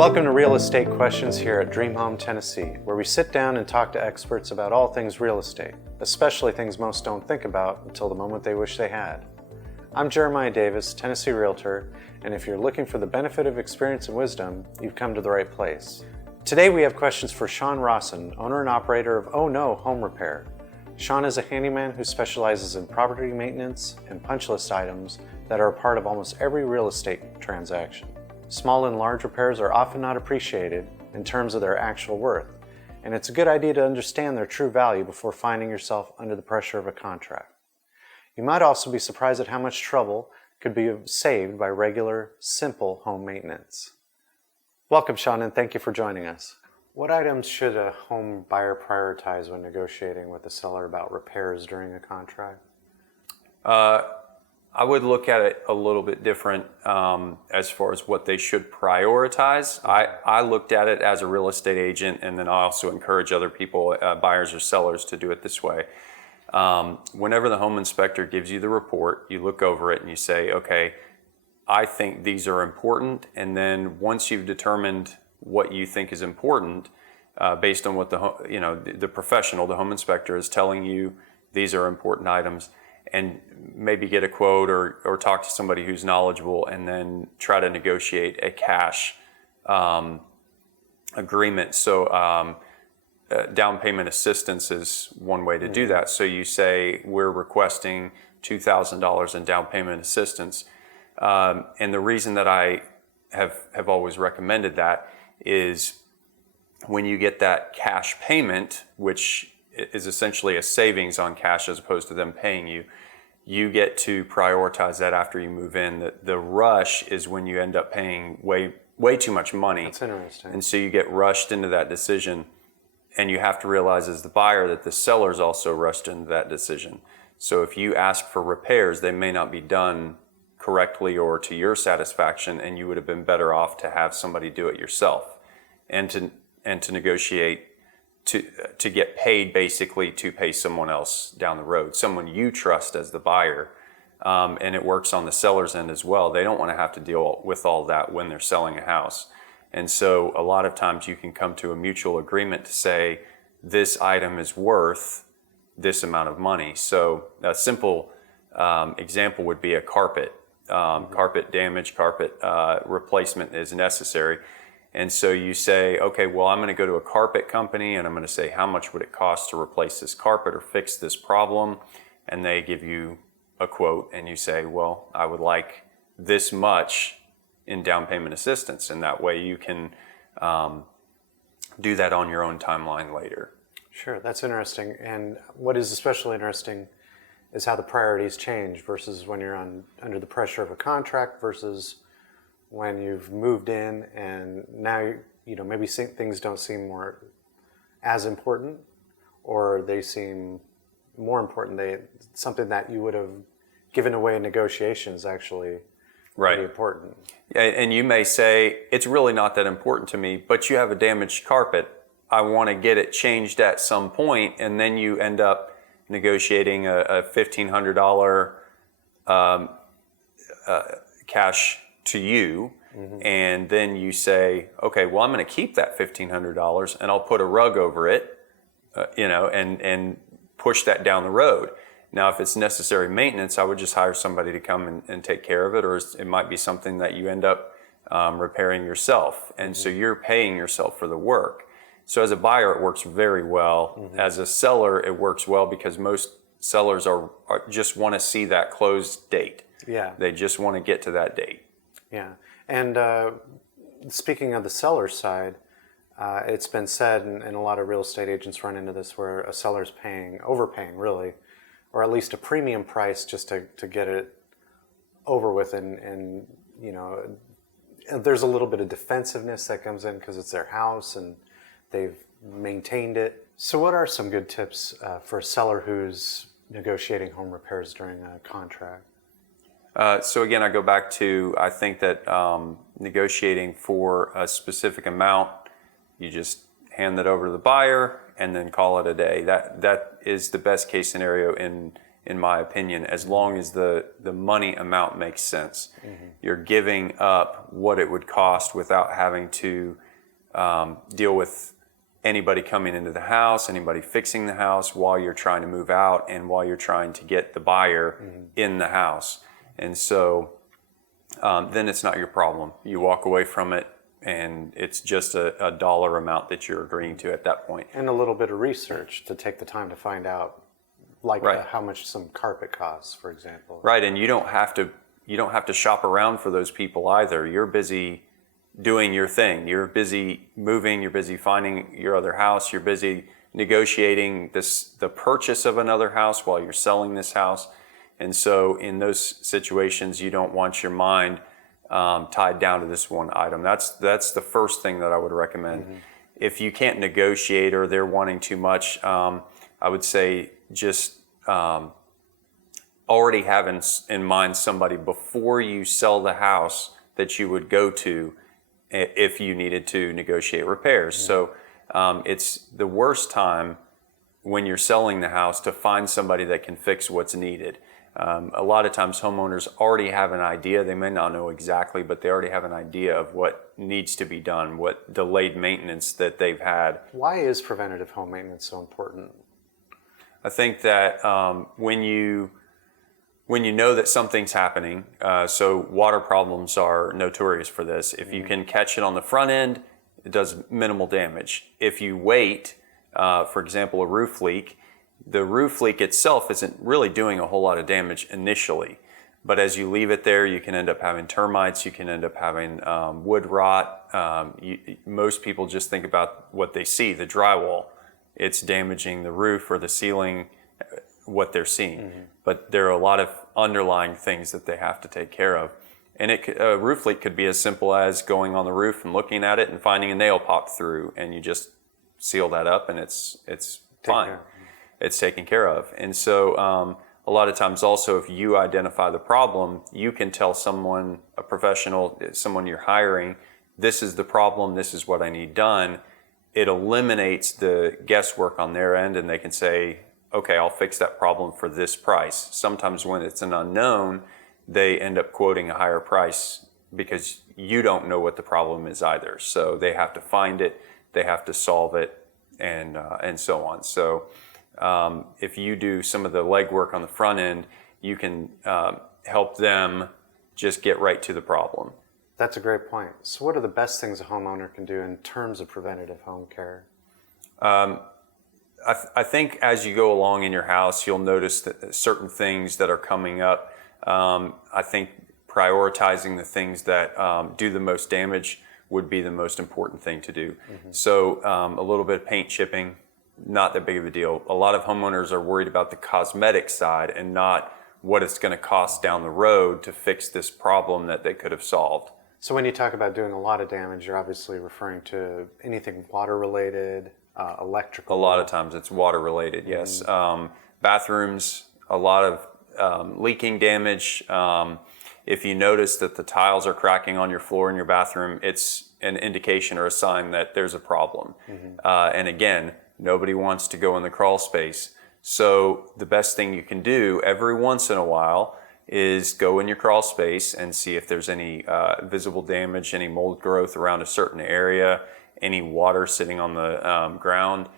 Welcome to Real Estate Questions here at Dream Home, Tennessee, where we sit down and talk to experts about all things real estate, especially things most don't think about until the moment they wish they had. I'm Jeremiah Davis, Tennessee Realtor, and if you're looking for the benefit of experience and wisdom, you've come to the right place. Today we have questions for Shawn Rosson, owner and operator of Oh No Home Repair. Shawn is a handyman who specializes in property maintenance and punch list items that are a part of almost every real estate transaction. Small and large repairs are often not appreciated in terms of their actual worth, and it's a good idea to understand their true value before finding yourself under the pressure of a contract. You might also be surprised at how much trouble could be saved by regular, simple home maintenance. Welcome, Shawn, and thank you for joining us. What items should a home buyer prioritize when negotiating with the seller about repairs during a contract? I would look at it a little bit different as far as what they should prioritize. I looked at it as a real estate agent, and then I also encourage other people, buyers or sellers, to do it this way. Whenever the home inspector gives you the report, you look over it and you say, okay, I think these are important. And then once you've determined what you think is important, based on what the professional, the home inspector, is telling you, these are important items, and maybe get a quote or talk to somebody who's knowledgeable, and then try to negotiate a cash agreement. So down payment assistance is one way to do that. So you say, we're requesting $2,000 in down payment assistance. And the reason that I have always recommended that is when you get that cash payment, which is essentially a savings on cash as opposed to them paying you, you get to prioritize that after you move in. The rush is when you end up paying way too much money. That's interesting. And so you get rushed into that decision, and you have to realize as the buyer that the seller's also rushed into that decision. So if you ask for repairs, they may not be done correctly or to your satisfaction, and you would have been better off to have somebody do it yourself and to negotiate to get paid, basically to pay someone else down the road, someone you trust as the buyer. And it works on the seller's end as well. They don't want to have to deal with all that when they're selling a house. And so a lot of times you can come to a mutual agreement to say, this item is worth this amount of money. So a simple example would be a carpet. Carpet damage, carpet replacement is necessary. And so you say, okay, well, I'm going to go to a carpet company and I'm going to say, how much would it cost to replace this carpet or fix this problem? And they give you a quote, and you say, well, I would like this much in down payment assistance. And that way you can do that on your own timeline later. Sure, that's interesting. And what is especially interesting is how the priorities change versus when you're under the pressure of a contract versus when you've moved in and now maybe things don't seem as important, or they seem more important. Something that you would have given away in negotiations actually pretty important. Yeah, and you may say, it's really not that important to me, but you have a damaged carpet. I want to get it changed at some point, and then you end up negotiating a $1,500 cash to you, and then you say, okay, well, I'm going to keep that $1,500 and I'll put a rug over it, and push that down the road. Now, if it's necessary maintenance, I would just hire somebody to come and take care of it, or it might be something that you end up repairing yourself, and so you're paying yourself for the work. So as a buyer, it works very well. As a seller, it works well because most sellers are just want to see that closed date. Yeah. They just want to get to that date. Yeah. And speaking of the seller side, it's been said, and a lot of real estate agents run into this, where a seller's overpaying really, or at least a premium price just to get it over with. And there's a little bit of defensiveness that comes in because it's their house and they've maintained it. So what are some good tips for a seller who's negotiating home repairs during a contract? So again, I go back to, I think that negotiating for a specific amount, you just hand that over to the buyer and then call it a day. That is the best case scenario in in my opinion, as long as the money amount makes sense. You're giving up what it would cost without having to deal with anybody coming into the house, anybody fixing the house while you're trying to move out and while you're trying to get the buyer in the house. And so then it's not your problem. You walk away from it, and it's just a dollar amount that you're agreeing to at that point. And a little bit of research to take the time to find out, like Right. how much some carpet costs, for example. Right, and you don't have to shop around for those people either. You're busy doing your thing. You're busy moving. You're busy finding your other house. You're busy negotiating the purchase of another house while you're selling this house. And so in those situations, you don't want your mind tied down to this one item. That's the first thing that I would recommend. If you can't negotiate or they're wanting too much, I would say just already having in mind somebody before you sell the house that you would go to if you needed to negotiate repairs. So it's the worst time when you're selling the house to find somebody that can fix what's needed. A lot of times homeowners already have an idea. They may not know exactly, but they already have an idea of what needs to be done, what delayed maintenance that they've had. Why is preventative home maintenance so important? I think that when you know that something's happening, so water problems are notorious for this. If you can catch it on the front end, it does minimal damage. If you wait, for example, a roof leak, the roof leak itself isn't really doing a whole lot of damage initially. But as you leave it there, you can end up having termites, you can end up having wood rot. Most people just think about what they see, the drywall. It's damaging the roof or the ceiling, what they're seeing. But there are a lot of underlying things that they have to take care of. And a roof leak could be as simple as going on the roof and looking at it and finding a nail pop through, and you just seal that up and it's fine. It's taken care of. And so a lot of times also, if you identify the problem, you can tell someone, a professional, someone you're hiring, this is the problem, this is what I need done. It eliminates the guesswork on their end, and they can say, okay, I'll fix that problem for this price. Sometimes when it's an unknown, they end up quoting a higher price because you don't know what the problem is either. So they have to find it, they have to solve it, and so on. So if you do some of the legwork on the front end, you can help them just get right to the problem. That's a great point. So what are the best things a homeowner can do in terms of preventative home care? I think as you go along in your house, you'll notice that certain things that are coming up. I think prioritizing the things that do the most damage would be the most important thing to do. So a little bit of paint chipping, not that big of a deal. A lot of homeowners are worried about the cosmetic side and not what it's going to cost down the road to fix this problem that they could have solved. So when you talk about doing a lot of damage, you're obviously referring to anything water related, electrical. A lot of times it's water related, yes. Bathrooms, a lot of leaking damage. If you notice that the tiles are cracking on your floor in your bathroom, it's an indication or a sign that there's a problem. And again, nobody wants to go in the crawl space. So the best thing you can do every once in a while is go in your crawl space and see if there's any visible damage, any mold growth around a certain area, any water sitting on the ground,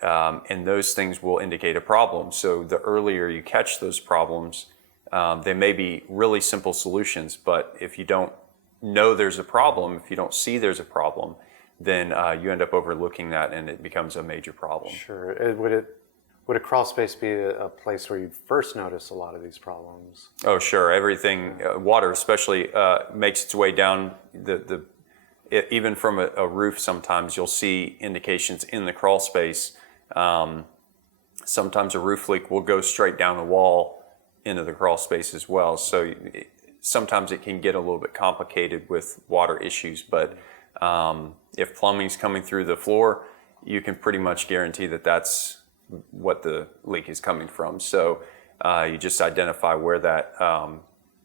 and those things will indicate a problem. So the earlier you catch those problems, they may be really simple solutions, but if you don't know there's a problem, if you don't see there's a problem, then you end up overlooking that and it becomes a major problem. Sure. Would a crawl space be a place where you first notice a lot of these problems? Oh, sure. Everything, water especially, makes its way down even from a roof. Sometimes you'll see indications in the crawl space. Sometimes a roof leak will go straight down the wall into the crawl space as well. So sometimes it can get a little bit complicated with water issues, but if plumbing's coming through the floor, you can pretty much guarantee that that's what the leak is coming from. So you just identify where that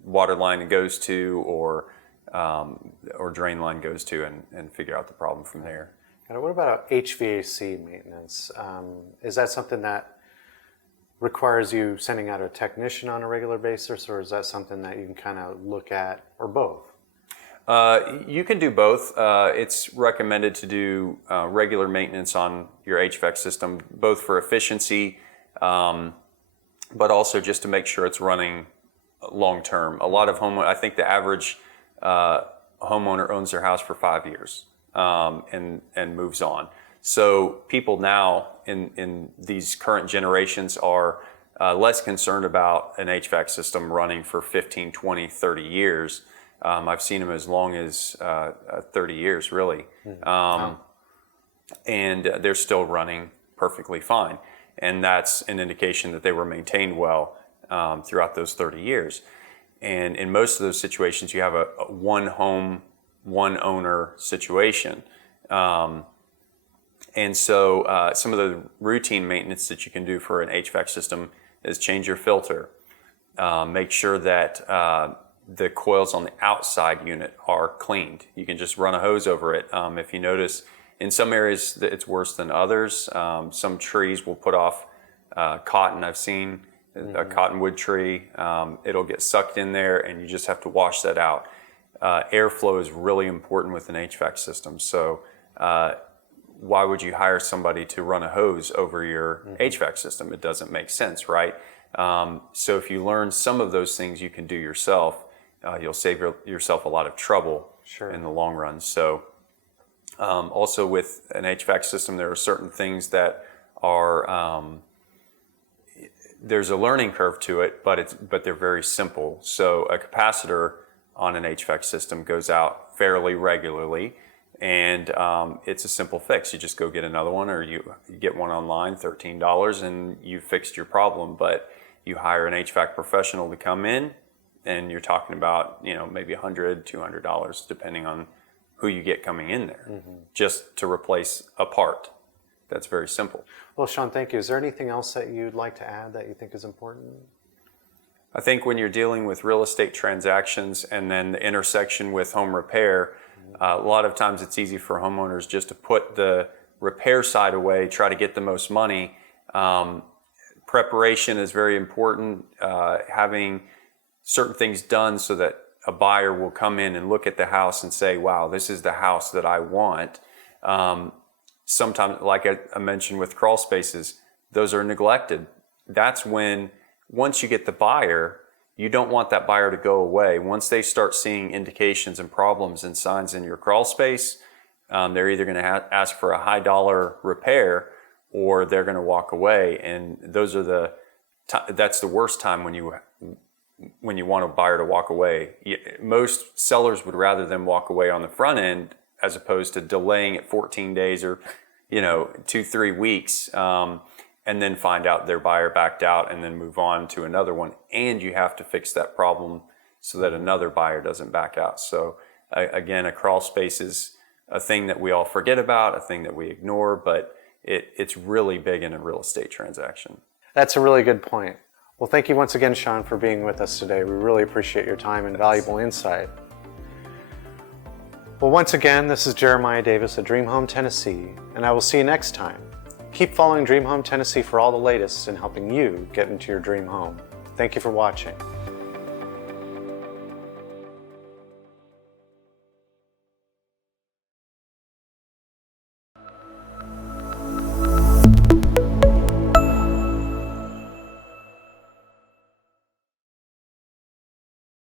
water line goes to or drain line goes to and figure out the problem from there. And what about HVAC maintenance? Is that something that requires you sending out a technician on a regular basis, or is that something that you can kind of look at, or both? You can do both. It's recommended to do regular maintenance on your HVAC system, both for efficiency, but also just to make sure it's running long term. A lot of I think the average homeowner owns their house for 5 years and moves on. So people now in these current generations are less concerned about an HVAC system running for 15, 20, 30 years. I've seen them as long as 30 years, really. Wow. And they're still running perfectly fine. And that's an indication that they were maintained well throughout those 30 years. And in most of those situations, you have a one home, one owner situation. And so some of the routine maintenance that you can do for an HVAC system is change your filter. Make sure that the coils on the outside unit are cleaned. You can just run a hose over it. If you notice, in some areas it's worse than others. Some trees will put off cotton. I've seen a cottonwood tree. It'll get sucked in there and you just have to wash that out. Airflow is really important with an HVAC system. So why would you hire somebody to run a hose over your HVAC system? It doesn't make sense, right? So if you learn some of those things you can do yourself, you'll save yourself a lot of trouble in the long run. So also with an HVAC system, there are certain things that are, there's a learning curve to it, but they're very simple. So a capacitor on an HVAC system goes out fairly regularly, and it's a simple fix. You just go get another one, or you get one online, $13, and you fixed your problem. But you hire an HVAC professional to come in, and you're talking about, maybe $100, $200, depending on who you get coming in there, just to replace a part. That's very simple. Well, Shawn, thank you. Is there anything else that you'd like to add that you think is important? I think when you're dealing with real estate transactions and then the intersection with home repair, a lot of times it's easy for homeowners just to put the repair side away, try to get the most money. Preparation is very important. Having certain things done so that a buyer will come in and look at the house and say, wow, this is the house that I want. Sometimes, like I mentioned with crawl spaces, those are neglected. That's when, once you get the buyer, you don't want that buyer to go away. Once they start seeing indications and problems and signs in your crawl space, they're either going to ask for a high dollar repair, or they're going to walk away. And those are that's the worst time when you want a buyer to walk away. Most sellers would rather them walk away on the front end as opposed to delaying it 14 days or 2-3 weeks, and then find out their buyer backed out and then move on to another one. And you have to fix that problem so that another buyer doesn't back out. So again, a crawl space is a thing that we all forget about, a thing that we ignore, but it's really big in a real estate transaction. That's a really good point. Well, thank you once again, Shawn, for being with us today. We really appreciate your time and valuable insight. Well, once again, this is Jeremiah Davis at Dream Home Tennessee, and I will see you next time. Keep following Dream Home Tennessee for all the latest in helping you get into your dream home. Thank you for watching.